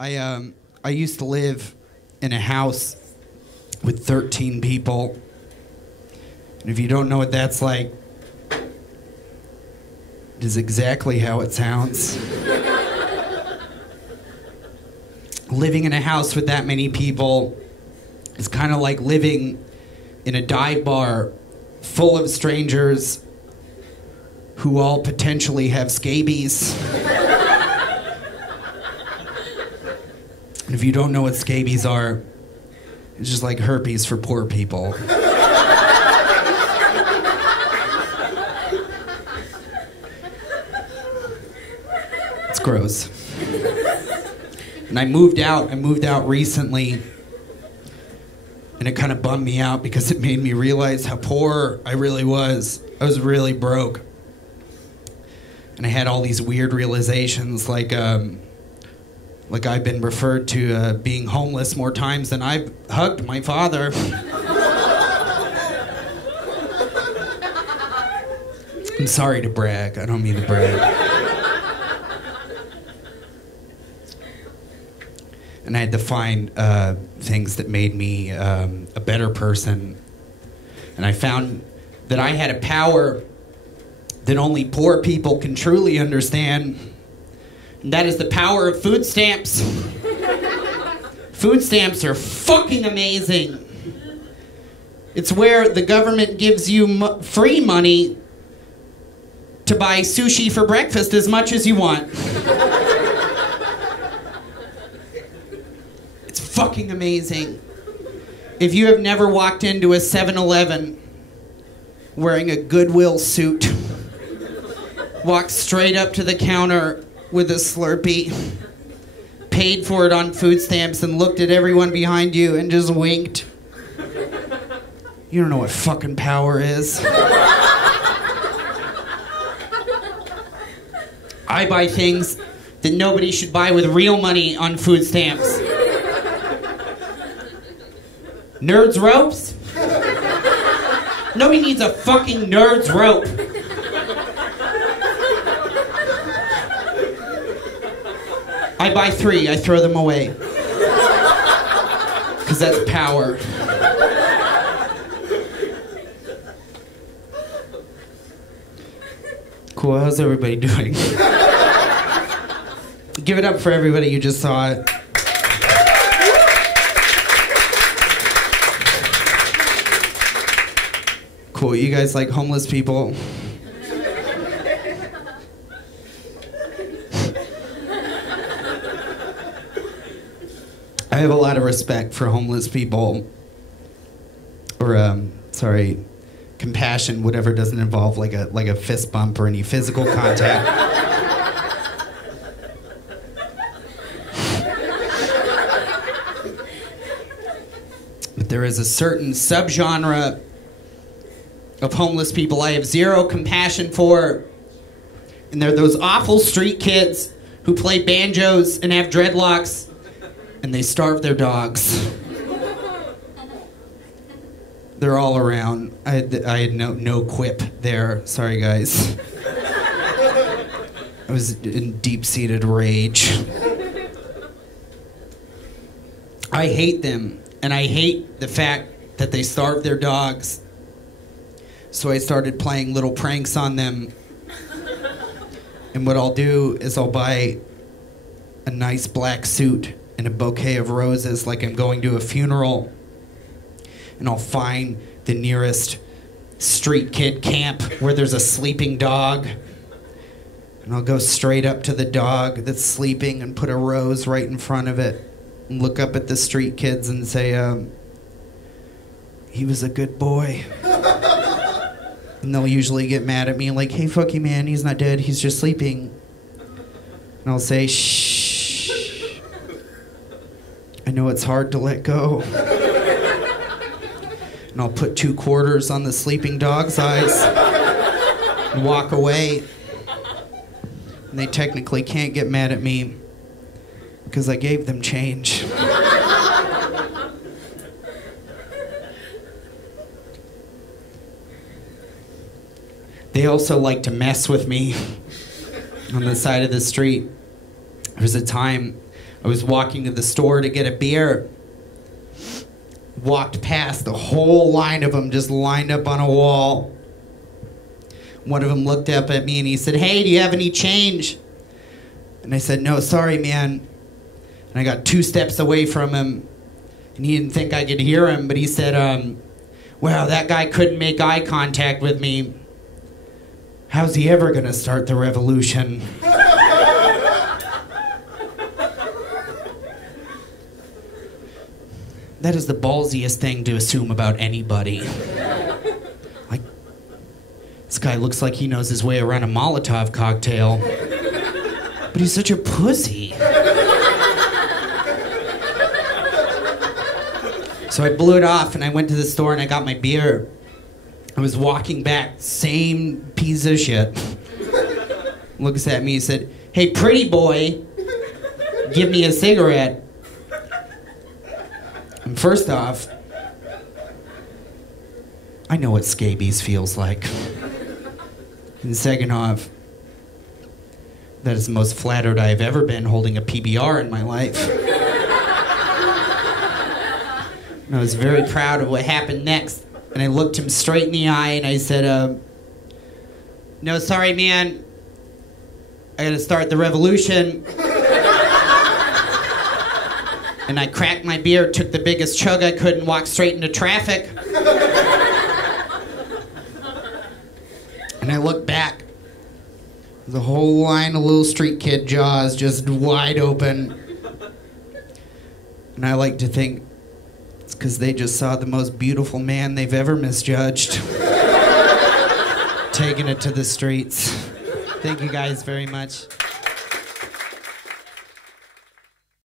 I used to live in a house with 13 people. And if you don't know what that's like, it is exactly how it sounds. Living in a house with that many people is kind of like living in a dive bar full of strangers who all potentially have scabies. And if you don't know what scabies are, it's just like herpes for poor people. It's gross. And I moved out recently, and it kind of bummed me out because it made me realize how poor I really was. I was really broke. And I had all these weird realizations, like I've been referred to being homeless more times than I've hugged my father. I'm sorry to brag. I don't mean to brag. And I had to find things that made me a better person. And I found that I had a power that only poor people can truly understand. And that is the power of food stamps. Food stamps are fucking amazing. It's where the government gives you free money to buy sushi for breakfast as much as you want. It's fucking amazing. If you have never walked into a 7-Eleven wearing a Goodwill suit, walked straight up to the counter with a Slurpee, paid for it on food stamps, and looked at everyone behind you and just winked, you don't know what fucking power is. I buy things that nobody should buy with real money on food stamps. Nerds ropes? Nobody needs a fucking nerd's rope. I buy 3, I throw them away. Because that's power. Cool, how's everybody doing? Give it up for everybody you just saw it. Cool, you guys like homeless people? I have a lot of respect for homeless people, or compassion, whatever doesn't involve like a fist bump or any physical contact. But there is a certain subgenre of homeless people I have zero compassion for, and they're those awful street kids who play banjos and have dreadlocks, and they starve their dogs. They're all around. I had no quip there. Sorry, guys. I was in deep-seated rage. I hate them, and I hate the fact that they starve their dogs. So I started playing little pranks on them. And what I'll do is I'll buy a nice black suit and a bouquet of roses like I'm going to a funeral. And I'll find the nearest street kid camp where there's a sleeping dog. And I'll go straight up to the dog that's sleeping and put a rose right in front of it. And look up at the street kids and say, he was a good boy. And they'll usually get mad at me like, hey, fuck you, man, he's not dead, he's just sleeping. And I'll say, shh. I know it's hard to let go. And I'll put 2 quarters on the sleeping dog's eyes and walk away. And they technically can't get mad at me because I gave them change. They also like to mess with me on the side of the street. There was a time I was walking to the store to get a beer. Walked past the whole line of them just lined up on a wall. One of them looked up at me and he said, "Hey, do you have any change?" And I said, "No, sorry, man." And I got 2 steps away from him. And he didn't think I could hear him, but he said, "Wow, that guy couldn't make eye contact with me. How's he ever gonna start the revolution?" That is the ballsiest thing to assume about anybody. Like, this guy looks like he knows his way around a Molotov cocktail, but he's such a pussy. So I blew it off and I went to the store and I got my beer. I was walking back, same piece of shit. Looks at me and said, "Hey, pretty boy, give me a cigarette." And first off, I know what scabies feels like. And second off, that is the most flattered I've ever been holding a PBR in my life. And I was very proud of what happened next. And I looked him straight in the eye and I said, "No, sorry, man. I gotta start the revolution." And I cracked my beer, took the biggest chug I could, and walked straight into traffic. And I looked back. The whole line of little street kid jaws just wide open. And I like to think it's because they just saw the most beautiful man they've ever misjudged. Taking it to the streets. Thank you guys very much.